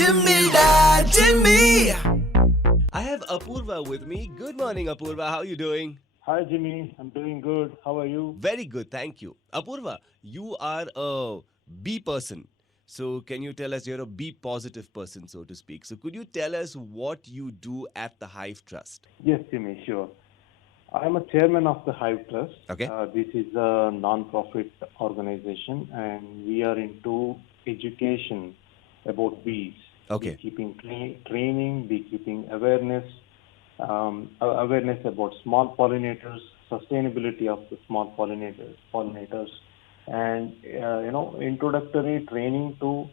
Jimmy Dad, Jimmy. I have Apurva with me. Good morning, Apurva. How are you doing? Hi Jimmy, I'm doing good. How are you? Very good, thank you. Apurva, you are a B person. So, can you tell us you're a B positive person, so to speak? So, could you tell us what you do at the Hive Trust? Yes, Jimmy, sure. I'm a chairman of the Hive Trust. Okay. This is a non-profit organization, and we are into education about bees, Okay. beekeeping training, beekeeping awareness, awareness about small pollinators, sustainability of the small pollinators, and introductory training to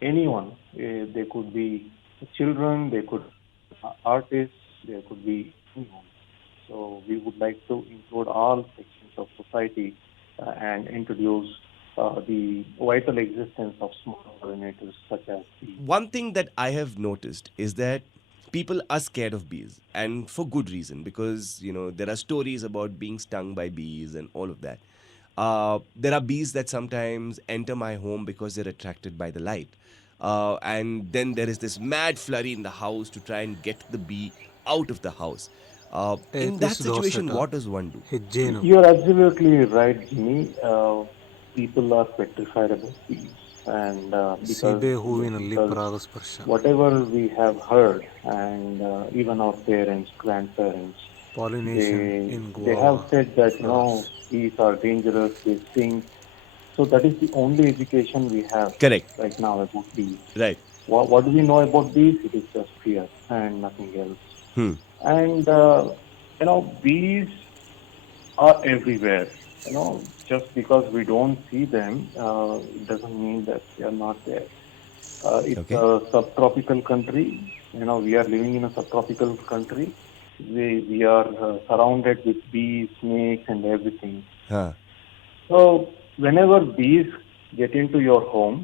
anyone. They could be children, they could be artists, they could be anyone. So we would like to include all sections of society and introduce the vital existence of small pollinators such as bees. One thing that I have noticed is that people are scared of bees, and for good reason, because there are stories about being stung by bees and all of that. There are bees that sometimes enter my home because they're attracted by the light, and then there is this mad flurry in the house to try and get the bee out of the house. In that ಏತಿಸ್ situation, ದೋಸೆಟ what does one do? ಹೆಜ್ಜೇನು You're absolutely right, Jimmy. People are petrified about bees, and ಸೀಬೆ ಹೂವಿನಲ್ಲಿ because ಪರಾಗಸ್ಪರ್ಶ whatever we have heard, and even our parents, grandparents, pollination they in they ಗುವಾವಾ have said that flowers bees are dangerous, they sting. So that is the only education we have Correct. right now about bees. Right. What do we know about bees? It is just fear and nothing else. Hmm. And bees are everywhere. Just because we don't see them, it doesn't mean that they are not there. It's Okay. a subtropical country. We are living in a subtropical country. We are surrounded with bees, snakes, and everything. Huh. So whenever bees get into your home,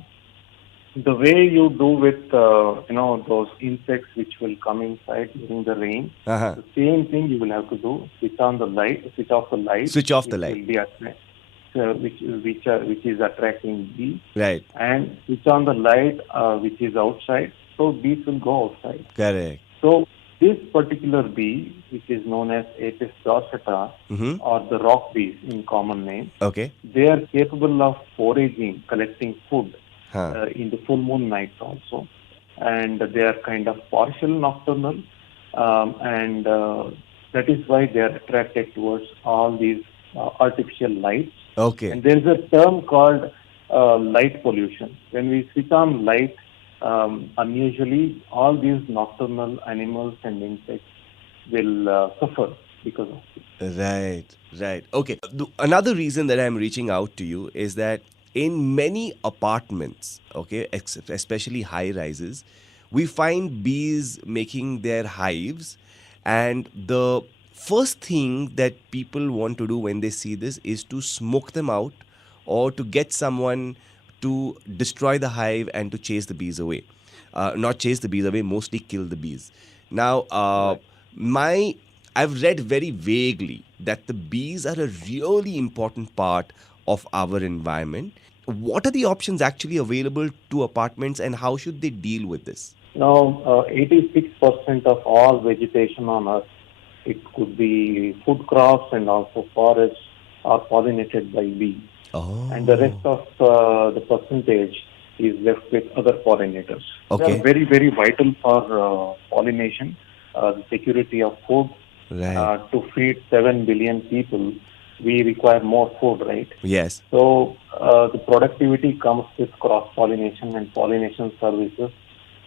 the way you do with those insects which will come inside during the rain, Uh-huh. the same thing you will have to do. Switch off the light, Switch off the which light. will be which is attracting bees, Right. and switch on the light which is outside. So bees will go outside. Correct. So this particular bee, which is known as Apis dorsata, Mm-hmm. or the rock bees in common name, Okay. they are capable of foraging, collecting food Huh. in the full moon nights also. And they are kind of partial nocturnal, and that is why they are attracted towards all these artificial lights. Okay. And there is a term called light pollution. When we switch on light, unusually all these nocturnal animals and insects will suffer because of it. Right, right. Okay. Another reason that I'm reaching out to you is that in many apartments, okay, especially high rises, we find bees making their hives, and the first thing that people want to do when they see this is to smoke them out or to get someone to destroy the hive and to chase the bees away. Not chase the bees away, mostly kill the bees. Now, my I've read very vaguely that the bees are a really important part of our environment. What are the options actually available to apartments, and how should they deal with this? Now, 86% of all vegetation on Earth, it could be food crops and also forests, are pollinated by bees. Oh, And the rest of the percentage is left with other pollinators. They okay. are very, very vital for pollination, the security of food. Right. To feed 7 billion people, we require more food, right? Yes. So the productivity comes with cross-pollination and pollination services,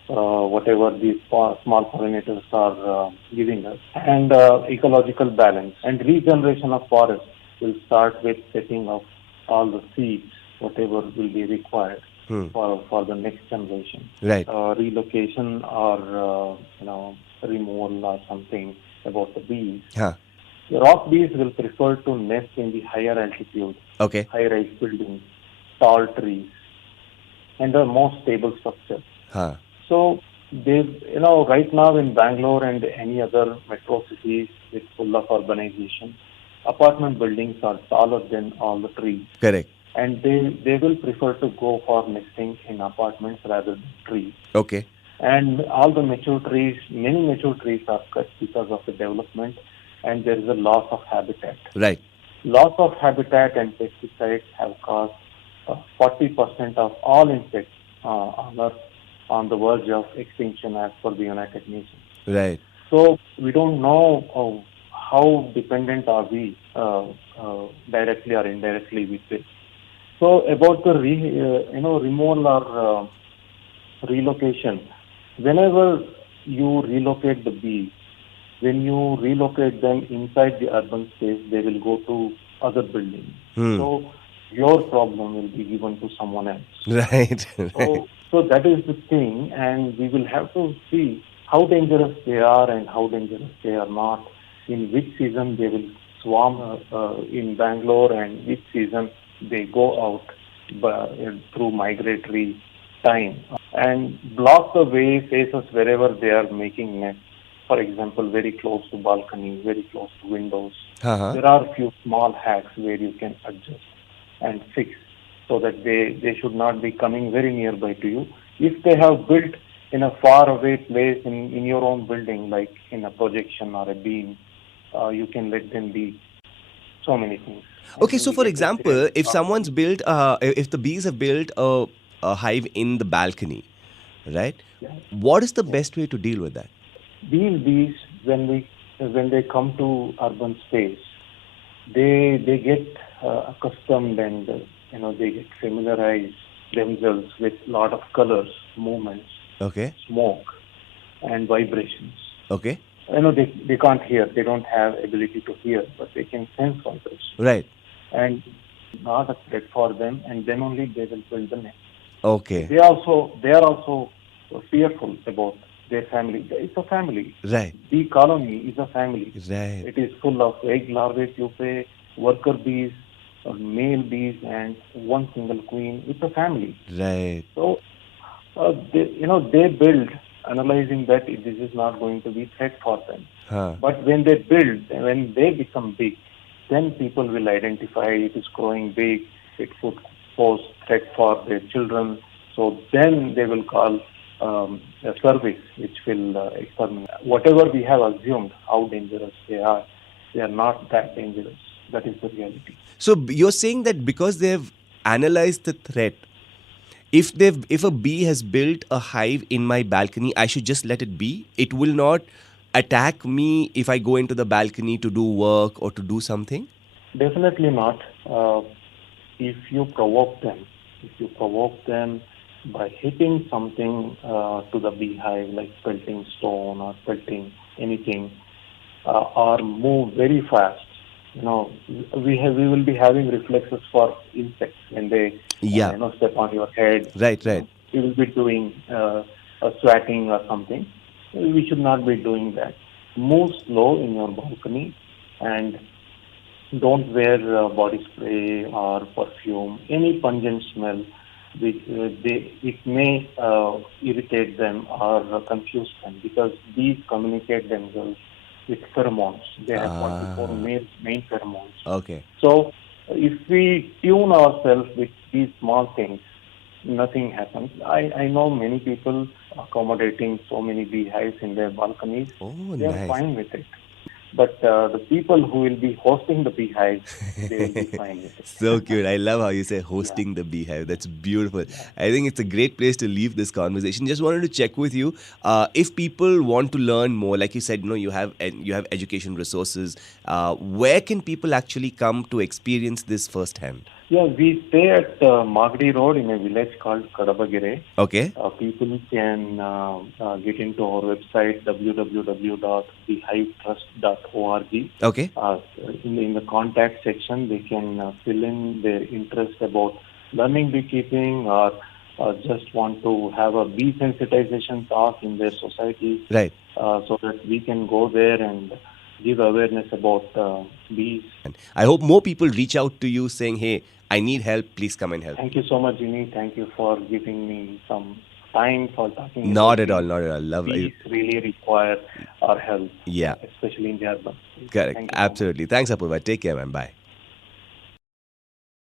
whatever these small pollinators are giving us. And ecological balance and regeneration of forests will start with setting of all the seeds, whatever will be required for the next generation. Right. Relocation or removal or something about the bees. Huh. The rock bees will prefer to nest in the higher altitude, Okay. high-rise buildings, tall trees, and the more stable structures. Huh. So they, right now in Bangalore and any other metro cities with full of urbanization, apartment buildings are taller than all the trees, Correct. and they will prefer to go for nesting in apartments rather than trees. Okay. And all the mature trees, many mature trees are cut because of the development, and there is a loss of habitat. Right. Loss of habitat and pesticides have caused 40% of all insects on Earth on the verge of extinction as per the United Nations. Right. So we don't know how dependent are we directly or indirectly with this. So about the removal or relocation, whenever you relocate the bees, when you relocate them inside the urban space, they will go to other buildings. So your problem will be given to someone else. Right. So that is the thing, and we will have to see how dangerous they are and how dangerous they are not. In which season they will swarm in Bangalore, and which season they go out through migratory time and block the way faces wherever they are making nests. For example, very close to balconies, very close to windows. Uh-huh. There are a few small hacks where you can adjust and fix so that they should not be coming very nearby to you. If they have built in a far away place in your own building, like in a projection or a beam, you can let them be so many things. Okay, And so we for get example, accidents. if if the bees have built a hive in the balcony, right? Yeah. What is the best way to deal with that? These bees, when they come to urban space, they get accustomed, and they get familiarized themselves with lot of colors, movements, Okay. smoke, and vibrations. Okay. They can't hear. They don't have ability to hear, but they can sense vibrations. Right. And not a threat for them, and then only they will build the nest. Okay. They are also fearful about their family. It's a family. Right. Bee colony is a family. Right. It is full of egg larvae, pupae, worker bees, male bees, and one single queen. It's a family. Right. So they build, analyzing that this is not going to be threat for them. Huh. But when they build, when they become big, then people will identify it is growing big. It could pose threat for their children. So then they will call a service which will exterminate. Whatever we have assumed how dangerous they are not that dangerous. That is the reality. So you're saying that because they've analyzed the threat, if a bee has built a hive in my balcony, I should just let it be. It will not attack me if I go into the balcony to do work or to do something. Definitely not. If you provoke them by hitting something to the beehive, like pelting stone or pelting anything, or move very fast, we will be having reflexes for insects when they Yeah. step on your head. Right. Right. You will be doing a swatting or something. We should not be doing that. Move slow in your balcony, and don't wear body spray or perfume, any pungent smell which it may irritate them or confuse them, because bees communicate themselves with pheromones. They have 44 main pheromones. Okay. So if we tune ourselves with these small things, nothing happens. I know many people accommodating so many beehives in their balconies. Oh, They are nice. fine with it. But the people who will be hosting the beehive, they will be fine with it. So cute. I love how you say hosting the beehive. That's beautiful. I think it's a great place to leave this conversation. Just wanted to check with you, if people want to learn more, like you said, you have education resources. Where can people actually come to experience this firsthand? Yeah, we stay at Magdi Road in a village called Kadabagire. Okay. People can get into our website www.beehivetrust.org. Okay. In the contact section, they can fill in their interest about learning beekeeping, or just want to have a bee sensitization talk in their society, Right. so that we can go there and give awareness about bees. And I hope more people reach out to you saying, hey, I need help. Please come and help. Thank you so much, Jimmy. Thank you for giving me some time for talking. Not about at all. bees. Not at all. Love Bees it. really require our help. Yeah. Especially in the urban space. Correct. Thank you so much. Absolutely. Thanks, Apurva. Take care, man. Bye.